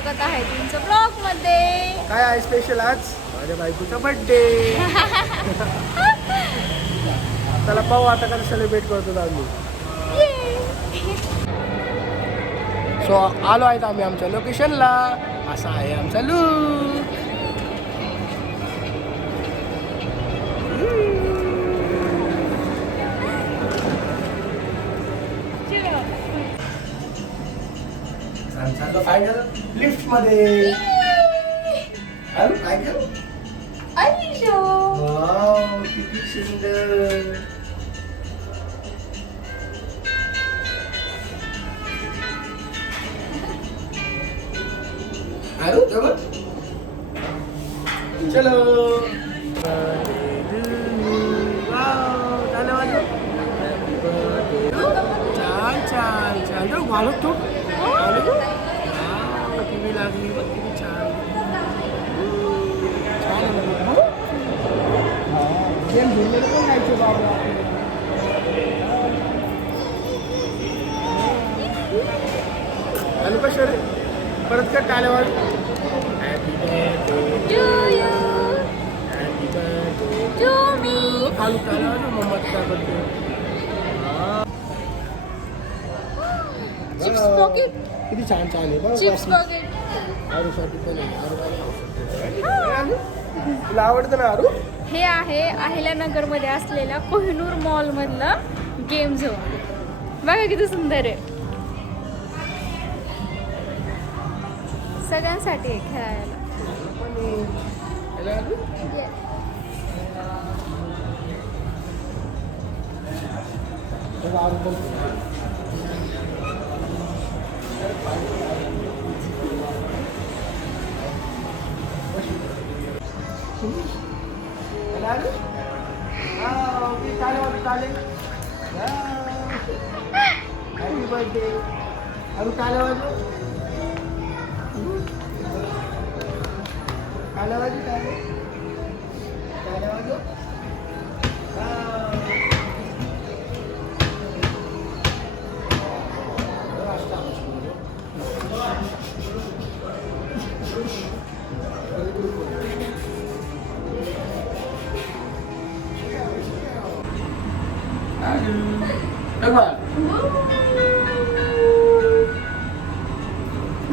स्वागत आहे तुमचं ब्लॉग मध्ये. काय आहे स्पेशल आज? माझ्या बायकोचा बर्थडे. चला पाहू आता कसं सेलिब्रेट करतो आम्ही. सो आलो आहेत आम्ही आमच्या लोकेशनला. असा आहे आमचा लूक. काय केलं लिफ्ट मध्ये? काय केलं? वाव, किती सुंदर. आरू जवळ चलो. छान छान छान वाढत तू टीव्ही लागली बघ किती छान. गेम खेळलेलं पण जायचं बाबा. आलू कशा रे परत का टाळ्यावर. हॅपी बर्थडे हॅपी बर्थडे आलू टाळ्यावर मम्मा काय करतो. चिप्स पॉकेट किती छान छान आहे बघ. चिप्स पॉकेट आरूसाठी पण आहे. आरू तुला आवडतं ना आरू? हे आहे अहिल्यानगर मध्ये असलेल्या कोहिनूर मॉल मधलं गेम झोन. बघा किती सुंदर आहे. सगळ्यांसाठी आहे खेळायला. हॅपी बर्थडे अरू. काल्या वाजव काल्या वाजव काल्या वाजव.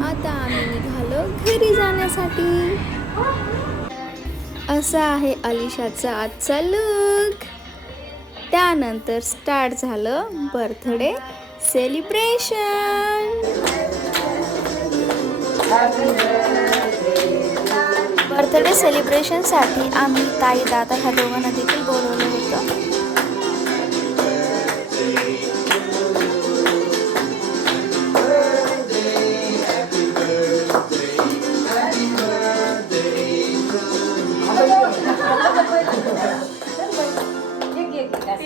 आता आम्ही निघालो घरी जाण्यासाठी. असा आहे अलिशाचा आजचा लुक. त्यानंतर स्टार्ट झालं बर्थडे सेलिब्रेशन. बर्थडे सेलिब्रेशनसाठी आम्ही ताई दादा ह्या दोघांना देखील बोलवलं होतं.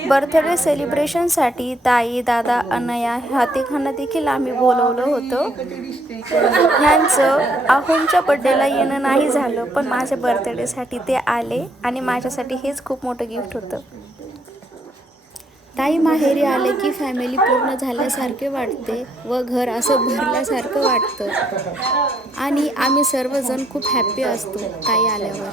बर्थडे सेलिब्रेशनसाठी ताई दादा अनया ह्या तिघांना देखील आम्ही बोलवलं होतं. ह्यांचं आहोंच्या बर्थडेला येणं नाही झालं, पण माझ्या बर्थडेसाठी ते आले आणि माझ्यासाठी हेच खूप मोठं गिफ्ट होतं. ताई माहेरी आले की फॅमिली पूर्ण झाल्यासारखे वाटते व घर असं भरल्यासारखं वाटतं आणि आम्ही सर्वजण खूप हॅप्पी असतो ताई आल्यावर.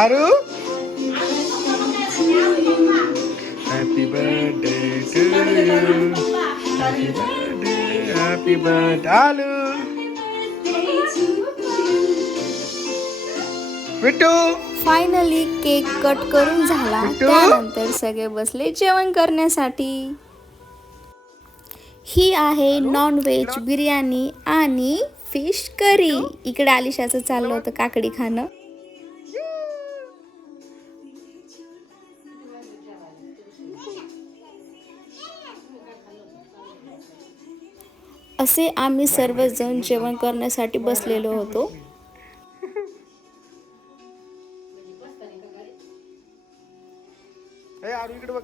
आरू Happy birthday to you. Happy birthday, happy birthday, Alu. Mithu finally cake cut करून झाला. मिठू? त्यानंतर सगळे बसले जेवण करण्यासाठी. ही आहे नॉन व्हेज बिर्याणी आणि फिश करी. इकडे आलिशाचं चाललं होतं काकडी खाणं. असे आम्ही सर्वजण जेवण करण्यासाठी बसलेलो होतो.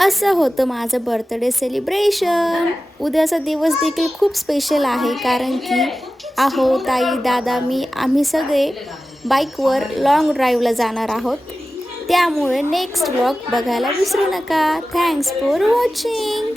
असं होतं माझं बर्थडे सेलिब्रेशन. उद्याचा दिवस देखील खूप स्पेशल आहे, कारण की आहो ताई दादा मी आम्ही सगळे बाईकवर लॉंग ड्राईव्हला जाणार आहोत. त्यामुळे नेक्स्ट व्लॉग बघायला विसरू नका. Thanks for watching.